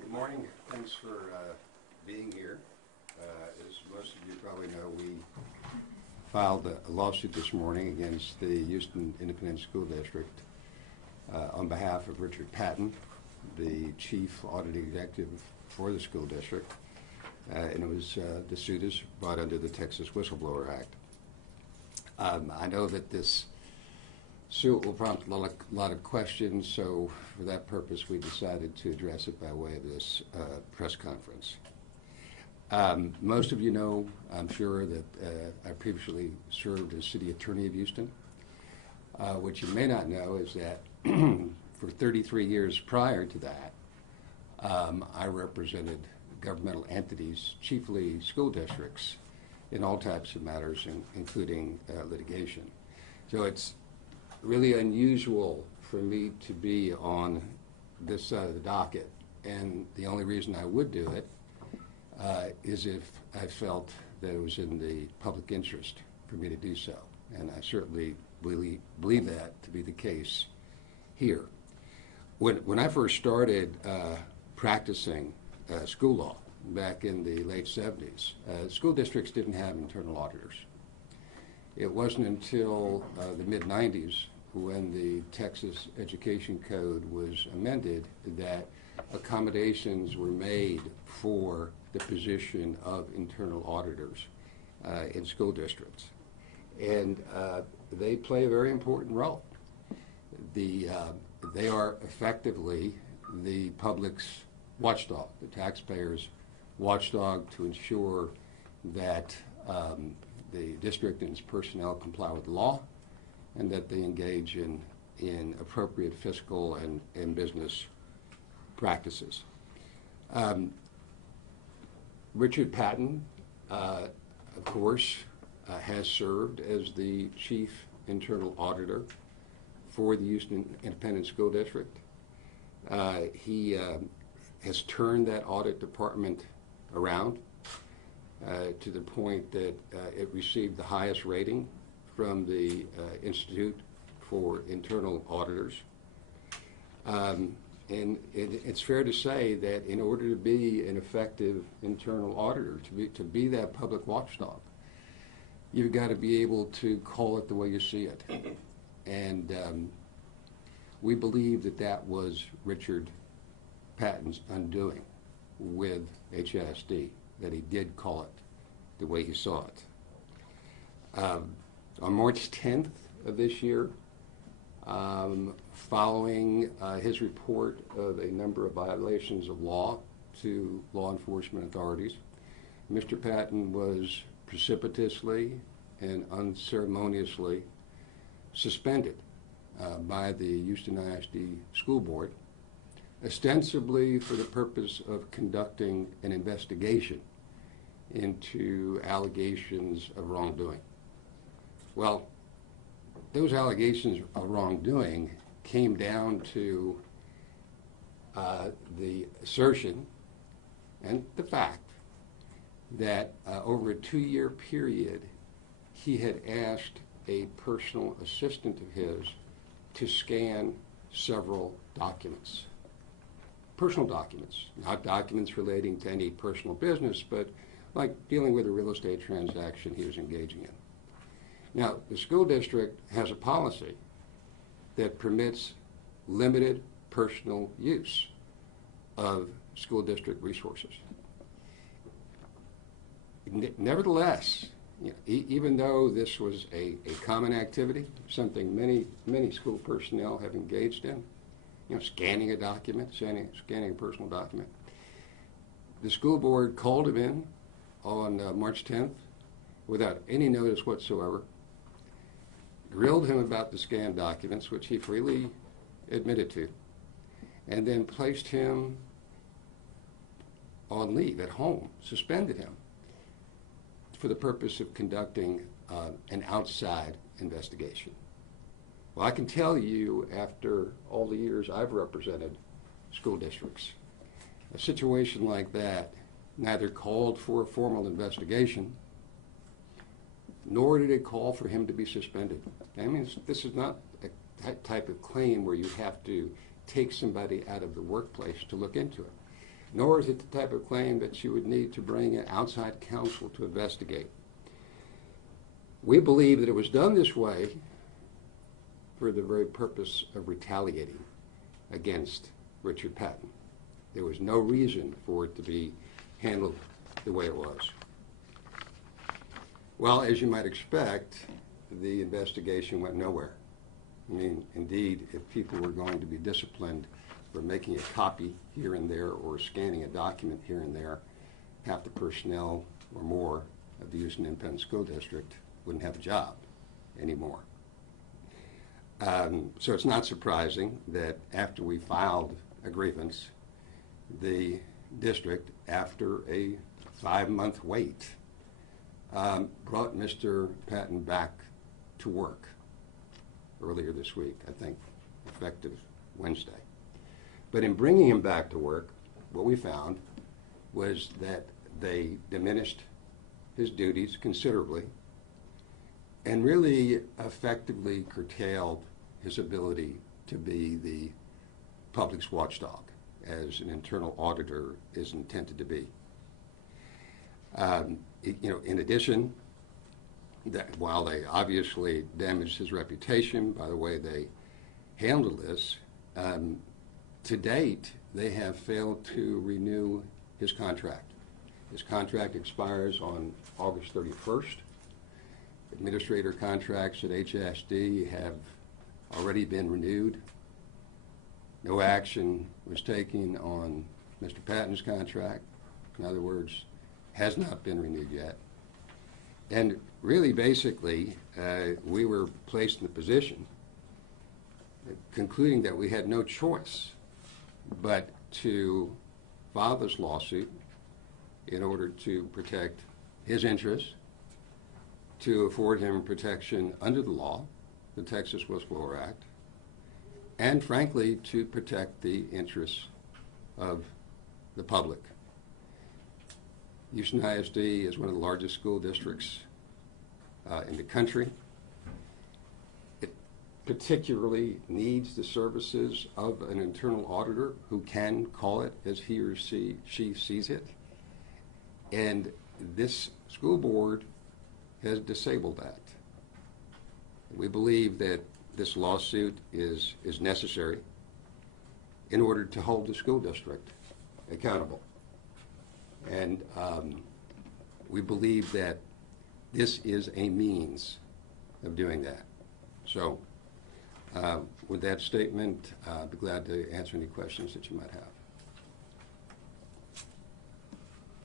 Good morning. Thanks for being here. As most of you probably know, we filed a lawsuit this morning against the Houston Independent School District on behalf of Richard Patton, the chief audit executive for the school district, and it was the suit is brought under the Texas Whistleblower Act. I know that this suit will prompt a lot of questions, so for that purpose we decided to address it by way of this press conference. Most of you know, I'm sure, that I previously served as city attorney of Houston. What you may not know is that for 33 years prior to that, I represented governmental entities, chiefly school districts, in all types of matters, including litigation. So it's really unusual for me to be on this side of the docket, and the only reason I would do it is if I felt that it was in the public interest for me to do so, and I certainly believe that to be the case here. When I first started practicing school law back in the late 70s, school districts didn't have internal auditors. It wasn't until the mid-90s when the Texas Education Code was amended that accommodations were made for the position of internal auditors in school districts. And they play a very important role. They are effectively the public's watchdog, the taxpayers' watchdog, to ensure that the district and its personnel comply with the law and that they engage in appropriate fiscal and business practices. Richard Patton, of course, has served as the chief internal auditor for the Houston Independent School District. He has turned that audit department around to the point that it received the highest rating from the Institute for Internal Auditors. And it's fair to say that in order to be an effective internal auditor, to be that public watchdog, you've got to be able to call it the way you see it. And we believe that was Richard Patton's undoing with HISD, that he did call it the way he saw it. On March 10th of this year, following his report of a number of violations of law to law enforcement authorities, Mr. Patton was precipitously and unceremoniously suspended by the Houston ISD School Board, ostensibly for the purpose of conducting an investigation into allegations of wrongdoing. Well, those allegations of wrongdoing came down to the assertion and the fact that over a 2-year period, he had asked a personal assistant of his to scan several documents. Personal documents, not documents relating to any personal business, but like dealing with a real estate transaction he was engaging in. Now, the school district has a policy that permits limited personal use of school district resources. Nevertheless, even though this was a common activity, something many school personnel have engaged in, scanning a document, scanning a personal document, the school board called him in on March 10th without any notice whatsoever, grilled him about the scanned documents, which he freely admitted to, and then placed him on leave at home, suspended him for the purpose of conducting an outside investigation. Well, I can tell you, after all the years I've represented school districts, a situation like that neither called for a formal investigation, nor did it call for him to be suspended. I mean, this is not a type of claim where you have to take somebody out of the workplace to look into it. nor is it the type of claim that you would need to bring in outside counsel to investigate. We believe that it was done this way for the very purpose of retaliating against Richard Patton. There was no reason for it to be handled the way it was. Well, as you might expect, the investigation went nowhere. I mean, indeed, if people were going to be disciplined for making a copy here and there or scanning a document here and there, half the personnel or more of the Houston Independent School District wouldn't have a job anymore. So it's not surprising that after we filed a grievance, the district, after a 5-month wait, brought Mr. Patton back to work earlier this week, I think, effective Wednesday. But in bringing him back to work, what we found was that they diminished his duties considerably and really effectively curtailed his ability to be the public's watchdog, as an internal auditor is intended to be. In addition, that while they obviously damaged his reputation by the way they handled this, to date, they have failed to renew his contract. His contract expires on August 31st. Administrator contracts at HISD have already been renewed. No action was taken on Mr. Patton's contract. In other words, has not been renewed yet. And really, basically, we were placed in the position, concluding that we had no choice but to file this lawsuit in order to protect his interests, to afford him protection under the law, the Texas Whistleblower Act, and frankly, to protect the interests of the public. Houston HISD is one of the largest school districts in the country. It particularly needs the services of an internal auditor who can call it as he or she sees it. And this school board has disabled that. We believe that this lawsuit is necessary in order to hold the school district accountable. And we believe that this is a means of doing that. So with that statement, I'd be glad to answer any questions that you might have.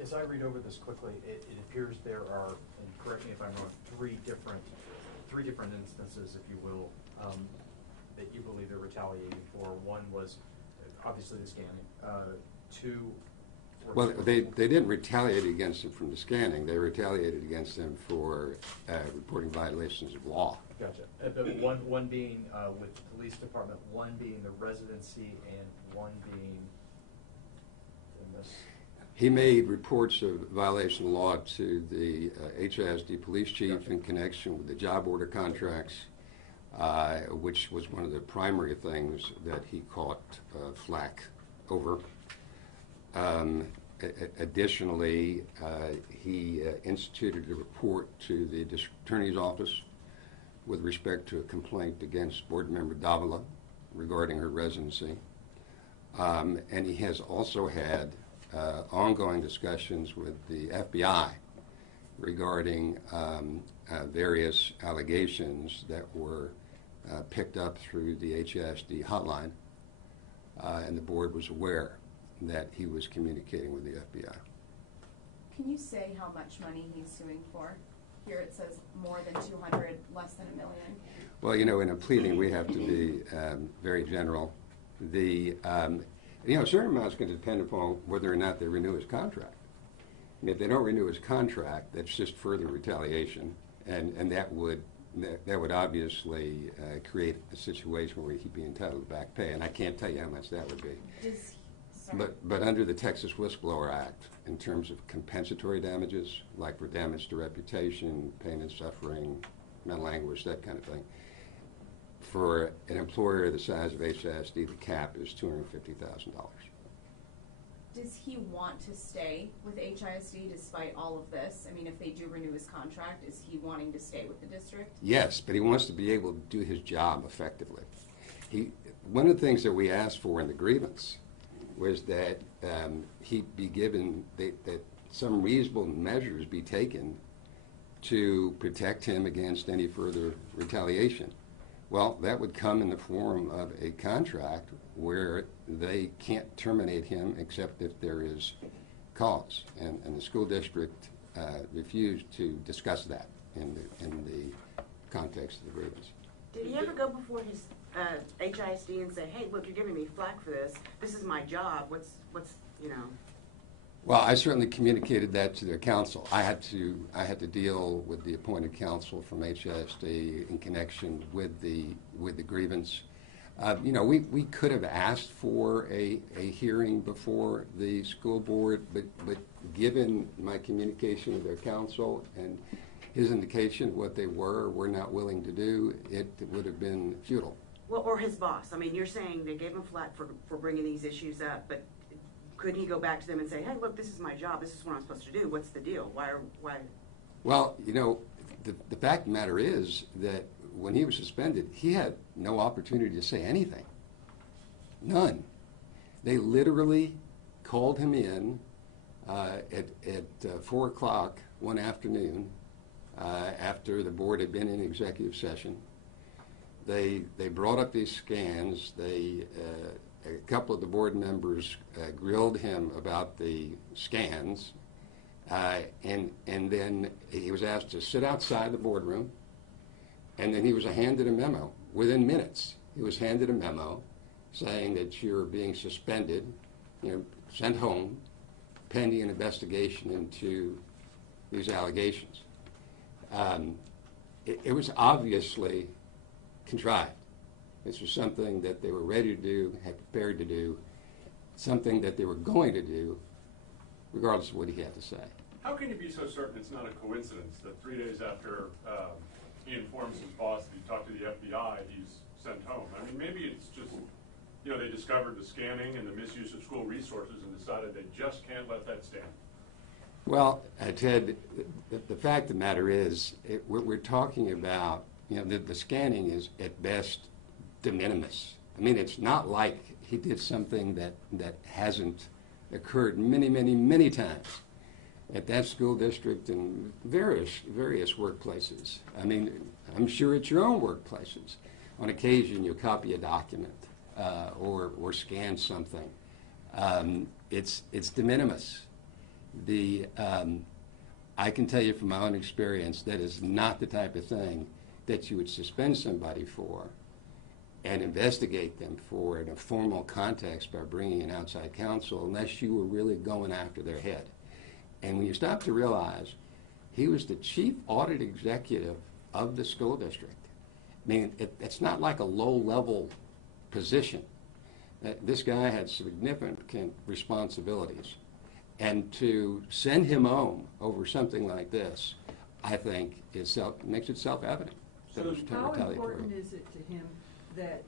As I read over this quickly, it appears there are, and correct me if I'm wrong, three different instances, if you will, that you believe they're retaliating for. One was obviously the scanning. Two. Well, they didn't retaliate against him from the scanning. They retaliated against him for reporting violations of law. Gotcha. One being with the police department, one being the residency, and one being in this. He made reports of violation of law to the HISD police chief. Gotcha. In connection with the job order contracts, which was one of the primary things that he caught flack over. Additionally, he instituted a report to the district attorney's office with respect to a complaint against board member Davila regarding her residency. And he has also had ongoing discussions with the FBI regarding various allegations that were picked up through the HISD hotline, and the board was aware that he was communicating with the FBI. Can you say how much money he's suing for? Here it says more than 200, less than $1 million. Well, you know, in a pleading we have to be very general. The certain amounts can depend upon whether or not they renew his contract. I mean, if they don't renew his contract, that's just further retaliation, and that would obviously create a situation where he'd be entitled to back pay, and I can't tell you how much that would be. But under the Texas Whistleblower Act, in terms of compensatory damages, like for damage to reputation, pain and suffering, mental anguish, that kind of thing, for an employer the size of HISD, the cap is $250,000. does he want to stay with HISD despite all of this? I mean, if they do renew his contract, is he wanting to stay with the district? Yes, but he wants to be able to do his job effectively. One of the things that we asked for in the grievance was that he be given, that some reasonable measures be taken to protect him against any further retaliation. Well, that would come in the form of a contract where they can't terminate him except if there is cause. And the school district refused to discuss that in the context of the grievance. Did he ever go before his HISD and say, hey, look, you're giving me flack for this. This is my job. What's you know? Well, I certainly communicated that to their counsel. I had to deal with the appointed counsel from HISD in connection with the grievance. You know, we could have asked for a hearing before the school board, but given my communication with their counsel and his indication of what they were not willing to do, it would have been futile. Well, or his boss. I mean, you're saying they gave him flack for bringing these issues up, but could he go back to them and say, hey, look, this is my job. This is what I'm supposed to do. What's the deal? Why? Well, you know, the fact of the matter is that when he was suspended, he had no opportunity to say anything. None. They literally called him in at 4 o'clock one afternoon after the board had been in executive session. They brought up these scans. A couple of the board members grilled him about the scans, and then he was asked to sit outside the boardroom, and then he was handed a memo. Within minutes, he was handed a memo saying that you're being suspended, you know, sent home, pending an investigation into these allegations. It was obviously contrived. This was something that they were ready to do, had prepared to do, something that they were going to do, regardless of what he had to say. How can you be so certain it's not a coincidence that 3 days after he informs his boss that he talked to the FBI, he's sent home? I mean, maybe it's just, you know, they discovered the scamming and the misuse of school resources and decided they just can't let that stand. Well, Ted, the fact of the matter is, we're talking about, you know, the scanning is at best de minimis. I mean, it's not like he did something that hasn't occurred many times at that school district and various workplaces. I mean, I'm sure at your own workplaces, on occasion you'll copy a document or scan something. It's de minimis. I can tell you from my own experience that is not the type of thing that you would suspend somebody for and investigate them for in a formal context by bringing in outside counsel unless you were really going after their head. And when you stop to realize he was the chief audit executive of the school district, I mean, it's not like a low-level position. This guy had significant responsibilities. And to send him home over something like this, I think, makes it self-evident. So how important is it to him that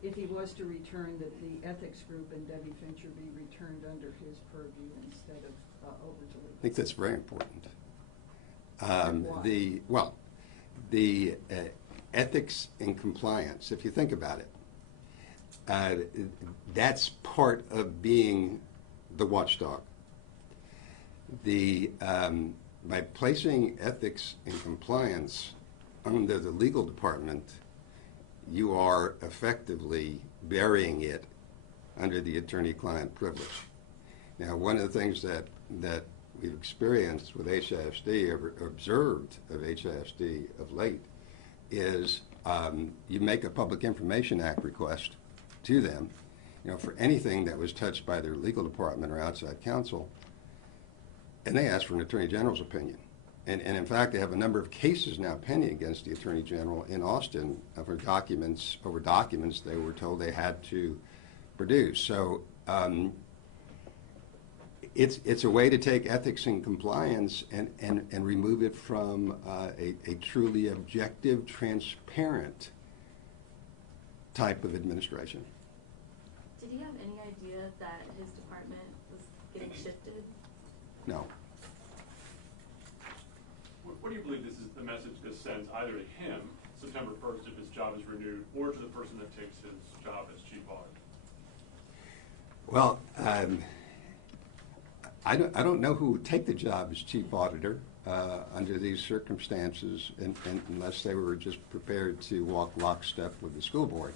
if he was to return, that the ethics group and Debbie Fincher be returned under his purview instead of over to legal? I think that's very important. Why? The ethics and compliance, if you think about it, that's part of being the watchdog. By placing ethics and compliance under the legal department, you are effectively burying it under the attorney-client privilege. Now, one of the things that we've experienced with HISD, or observed of HISD of late, is you make a Public Information Act request to them, you know, for anything that was touched by their legal department or outside counsel, and they ask for an Attorney General's opinion. And in fact, they have a number of cases now pending against the Attorney General in Austin over documents they were told they had to produce. So it's a way to take ethics and compliance and remove it from a truly objective, transparent type of administration. Did he have any idea that his department was No. What do you believe the message this sends either to him, September 1st, if his job is renewed, or to the person that takes his job as chief auditor? Well, I don't know who would take the job as chief auditor under these circumstances, unless they were just prepared to walk lockstep with the school board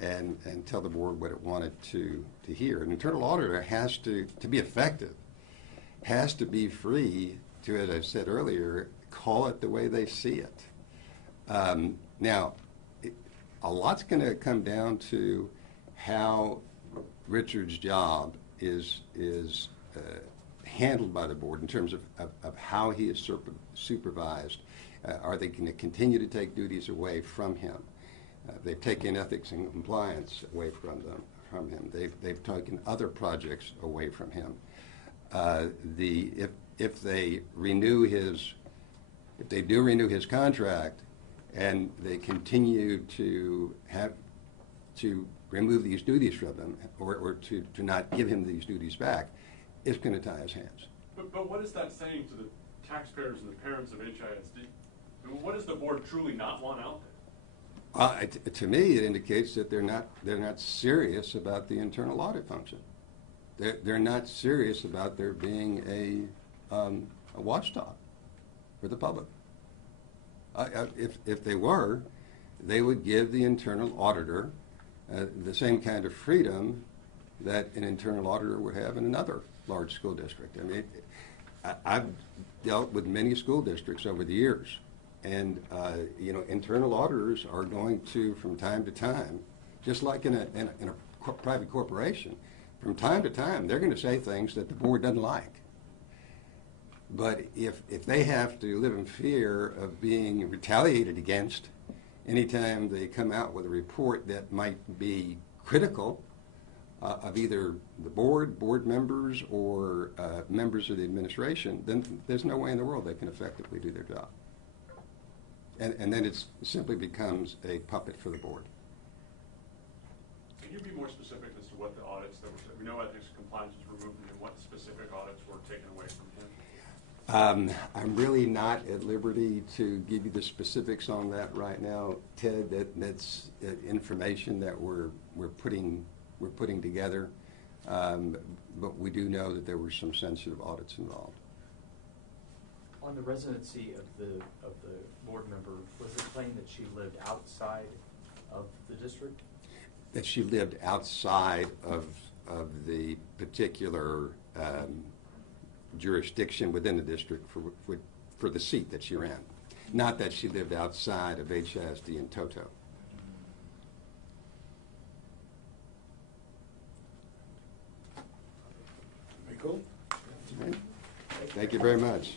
and tell the board what it wanted to hear. An internal auditor has to be effective, has to be free to, as I said earlier, call it the way they see it. Now, a lot's going to come down to how Richard's job is handled by the board in terms of how he is supervised. Are they going to continue to take duties away from him? They've taken ethics and compliance away from him. They've taken other projects away from him. If they do renew his contract, and they continue to remove these duties from him, or to not give him these duties back, it's going to tie his hands. But what is that saying to the taxpayers and the parents of HISD? I mean, what does the board truly not want out there? To me, it indicates that they're not serious about the internal audit function. They're not serious about there being a watchdog for the public. If they were, they would give the internal auditor the same kind of freedom that an internal auditor would have in another large school district. I mean, I've dealt with many school districts over the years, and internal auditors are going to, from time to time, just like in a private corporation, from time to time, they're going to say things that the board doesn't like. But if they have to live in fear of being retaliated against anytime they come out with a report that might be critical of either the board members, or members of the administration, then there's no way in the world they can effectively do their job. And then it simply becomes a puppet for the board. Can you be more specific as to what the audits that were, we know ethics and compliance was removed, and what specific audits were taken away from him? I'm really not at liberty to give you the specifics on that right now, Ted. That's information that we're putting together, but we do know that there were some sensitive audits involved. On the residency of the board member, was it claimed that she lived outside of the district? That she lived outside of the particular jurisdiction within the district for the seat that she ran. Not that she lived outside of HISD in toto. Very cool. Right. Thank you very much.